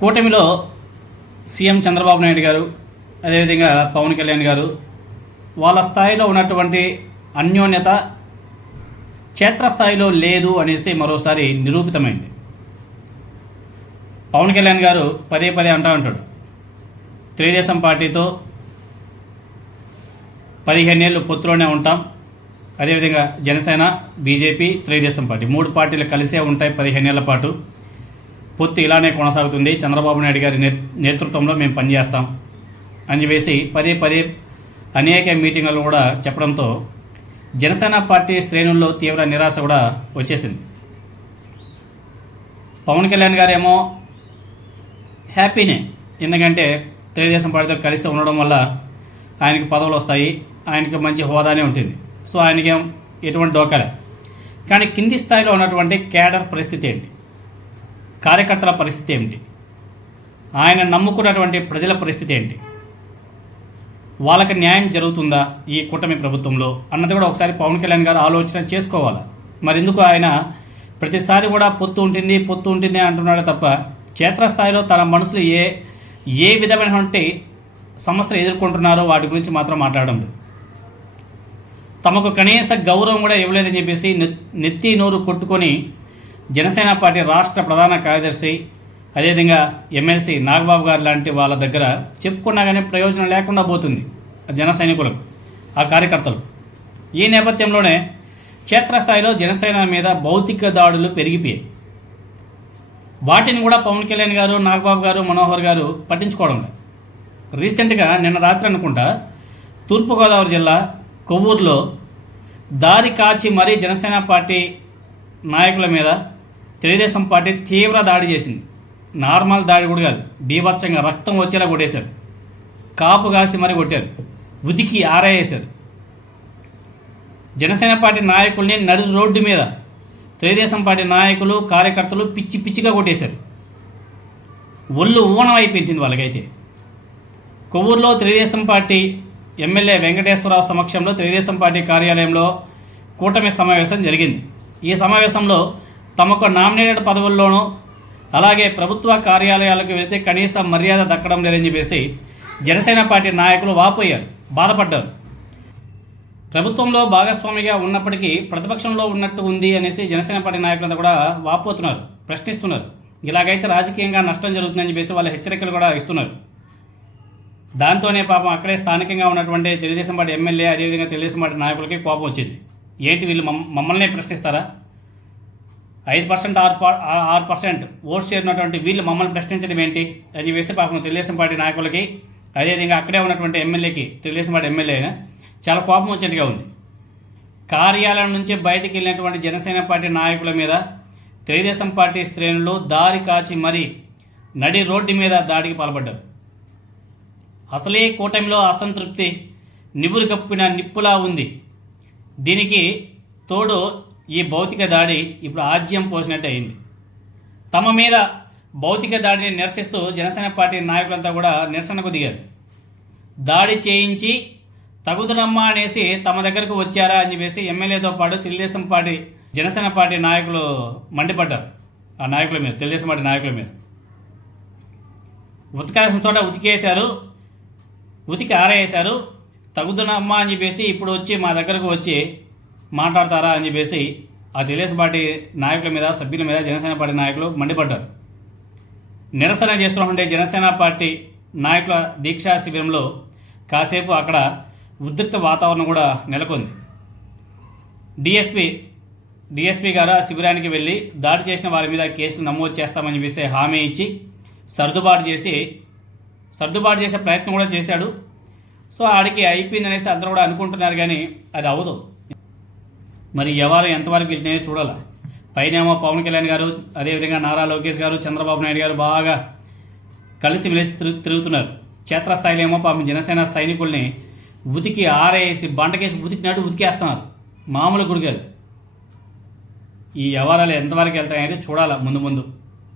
కూటమిలో సీఎం చంద్రబాబు నాయుడు గారు, అదేవిధంగా పవన్ కళ్యాణ్ గారు వాళ్ళ స్థాయిలో ఉన్నటువంటి అన్యోన్యత క్షేత్రస్థాయిలో లేదు అనేసి మరోసారి నిరూపితమైంది. పవన్ కళ్యాణ్ గారు పదే పదే అంటూ ఉంటాడు, తెలుగుదేశం పార్టీతో 15 ఏళ్ళు పొత్తులోనే ఉంటాం, అదేవిధంగా జనసేన, బీజేపీ, తెలుగుదేశం పార్టీ 3 పార్టీలు కలిసే ఉంటాయి, 15 ఏళ్ల పాటు పొత్తు ఇలానే కొనసాగుతుంది, చంద్రబాబు నాయుడు గారి నేతృత్వంలో మేము పనిచేస్తాం అని చెప్పేసి పదే పదే అనేక మీటింగ్లలో కూడా చెప్పడంతో జనసేన పార్టీ శ్రేణుల్లో తీవ్ర నిరాశ కూడా వచ్చేసింది. పవన్ కళ్యాణ్ గారేమో హ్యాపీనే, ఎందుకంటే తెలుగుదేశం పార్టీతో కలిసి ఉండడం వల్ల ఆయనకి పదవులు వస్తాయి, ఆయనకి మంచి హోదానే ఉంటుంది, సో ఆయనకేం ఎటువంటి డోకాలే. కానీ కింది స్థాయిలో ఉన్నటువంటి క్యాడర్ పరిస్థితి ఏంటి, కార్యకర్తల పరిస్థితి ఏమిటి, ఆయన నమ్ముకున్నటువంటి ప్రజల పరిస్థితి ఏంటి, వాళ్ళకి న్యాయం జరుగుతుందా ఈ కూటమి ప్రభుత్వంలో అన్నది కూడా ఒకసారి పవన్ కళ్యాణ్ గారు ఆలోచన చేసుకోవాలి. మరి ఎందుకు ఆయన ప్రతిసారి కూడా పొత్తు ఉంటుంది అంటున్నాడు తప్ప క్షేత్రస్థాయిలో తన మనసులో ఏ విధమైనటువంటి సమస్యలు ఎదుర్కొంటున్నారో వాటి గురించి మాత్రం మాట్లాడడం లేదు. తమకు కనీస గౌరవం కూడా ఇవ్వలేదని చెప్పేసి నెత్తి నోరు కొట్టుకొని జనసేన పార్టీ రాష్ట్ర ప్రధాన కార్యదర్శి, అదేవిధంగా ఎమ్మెల్సీ నాగబాబు గారు లాంటి వాళ్ళ దగ్గర చెప్పుకున్నా కానీ ప్రయోజనం లేకుండా పోతుంది జన సైనికులకు, ఆ కార్యకర్తలు. ఈ నేపథ్యంలోనే క్షేత్రస్థాయిలో జనసేన మీద భౌతిక దాడులు పెరిగిపోయాయి. వాటిని కూడా పవన్ కళ్యాణ్ గారు, నాగబాబు గారు, మనోహర్ గారు పట్టించుకోవడం లేదు. రీసెంట్గా నిన్న రాత్రి అనుకుంటా తూర్పుగోదావరి జిల్లా కొవ్వూరులో దారి కాచి మరీ జనసేన పార్టీ నాయకుల మీద తెలుగుదేశం పార్టీ తీవ్ర దాడి చేసింది. నార్మల్ దాడి కూడా కాదు, బీభత్సంగా రక్తం వచ్చేలా కొట్టేశారు, కాపు కాసి మరీ కొట్టారు, ఉతికి ఆరేసారు. జనసేన పార్టీ నాయకుల్ని నడి రోడ్డు మీద తెలుగుదేశం పార్టీ నాయకులు, కార్యకర్తలు పిచ్చిగా కొట్టేశారు. ఒళ్ళు ఊనం అయిపోయింది వాళ్ళకైతే. కొవ్వూరులో తెలుగుదేశం పార్టీ ఎమ్మెల్యే వెంకటేశ్వరరావు సమక్షంలో తెలుగుదేశం పార్టీ కార్యాలయంలో కూటమి సమావేశం జరిగింది. ఈ సమావేశంలో తమకు నామినేటెడ్ పదవుల్లోనూ అలాగే ప్రభుత్వ కార్యాలయాలకు వెళితే కనీస మర్యాద దక్కడం లేదని చెప్పేసి జనసేన పార్టీ నాయకులు వాపోయారు, బాధపడ్డారు. ప్రభుత్వంలో భాగస్వామిగా ఉన్నప్పటికీ ప్రతిపక్షంలో ఉన్నట్టు ఉంది అనేసి జనసేన పార్టీ నాయకులంతా కూడా వాపోతున్నారు, ప్రశ్నిస్తున్నారు. ఇలాగైతే రాజకీయంగా నష్టం జరుగుతుందని చెప్పేసి వాళ్ళ హెచ్చరికలు కూడా ఇస్తున్నారు. దాంతోనే పాపం అక్కడే స్థానికంగా ఉన్నటువంటి తెలుగుదేశం పార్టీ ఎమ్మెల్యే, అదేవిధంగా తెలుగుదేశం పార్టీ నాయకులకి కోపం వచ్చింది. ఏంటి వీళ్ళు మమ్మల్ని ప్రశ్నిస్తారా, 5% 6% ఓట్స్ చేరినటువంటి వీళ్ళు మమ్మల్ని ప్రశ్నించడం ఏంటి అని చెప్పేసి పాపం తెలుగుదేశం పార్టీ నాయకులకి, అదేవిధంగా అక్కడే ఉన్నటువంటి ఎమ్మెల్యేకి, తెలుగుదేశం పార్టీ ఎమ్మెల్యే చాలా కోపం వచ్చేట్టుగా ఉంది. కార్యాలయం నుంచి బయటికి వెళ్ళినటువంటి జనసేన పార్టీ నాయకుల మీద తెలుగుదేశం పార్టీ శ్రేణులు దారి కాచి మరీ నడి రోడ్డు మీద దాడికి పాల్పడ్డారు. అసలే కూటమిలో అసంతృప్తి నివురు కప్పిన నిప్పులా ఉంది. దీనికి తోడు ఈ భౌతిక దాడి ఇప్పుడు ఆజ్యం పోసినట్టు అయింది. తమ మీద భౌతిక దాడిని నిరసిస్తూ జనసేన పార్టీ నాయకులంతా కూడా నిరసనకు దిగారు. దాడి చేయించి తగుదనమ్మా అనేసి తమ దగ్గరకు వచ్చారా అని చెప్పేసి ఎమ్మెల్యేతో పాటు తెలుగుదేశం పార్టీ, జనసేన పార్టీ నాయకులు మండిపడ్డారు. ఆ నాయకుల మీద, తెలుగుదేశం పార్టీ నాయకుల మీద ఉతికాల్సిన చోట ఉతికేశారు, ఉతికి ఆరేసారు, తగుదనమ్మా అని చెప్పేసి ఇప్పుడు వచ్చి మా దగ్గరకు వచ్చి మాట్లాడతారా అని చెప్పేసి ఆ తెలుగుదేశం పార్టీ నాయకుల మీద, సభ్యుల మీద జనసేన పార్టీ నాయకులు మండిపడ్డారు. నిరసన చేస్తున్నటువంటి జనసేన పార్టీ నాయకుల దీక్షా శిబిరంలో కాసేపు అక్కడ ఉద్రిక్త వాతావరణం కూడా నెలకొంది. డిఎస్పీ గారు ఆ శిబిరానికి వెళ్ళి దాడి చేసిన వారి మీద కేసులు నమోదు చేస్తామని చెప్పేసి హామీ ఇచ్చి సర్దుబాటు చేసే ప్రయత్నం కూడా చేశాడు. సో ఆడికి అయిపోయిందనేసి అందరూ కూడా అనుకుంటున్నారు, కానీ అది అవ్వదు. మరి ఎవరు ఎంతవరకు వెళ్తున్నాయో చూడాలి. పైనేమో పవన్ కళ్యాణ్ గారు, అదేవిధంగా నారా లోకేష్ గారు, చంద్రబాబు నాయుడు గారు బాగా కలిసి మెలిసి తిరుగుతున్నారు. క్షేత్రస్థాయిలో ఏమో పాపం జనసేన సైనికుల్ని ఉతికి ఆరేసి బండకేసి ఉతికినట్టు ఉతికేస్తున్నారు, మామూలు గుడిగారు. ఈ వ్యవహారాలు ఎంతవరకు వెళ్తాయనేది చూడాలి ముందు.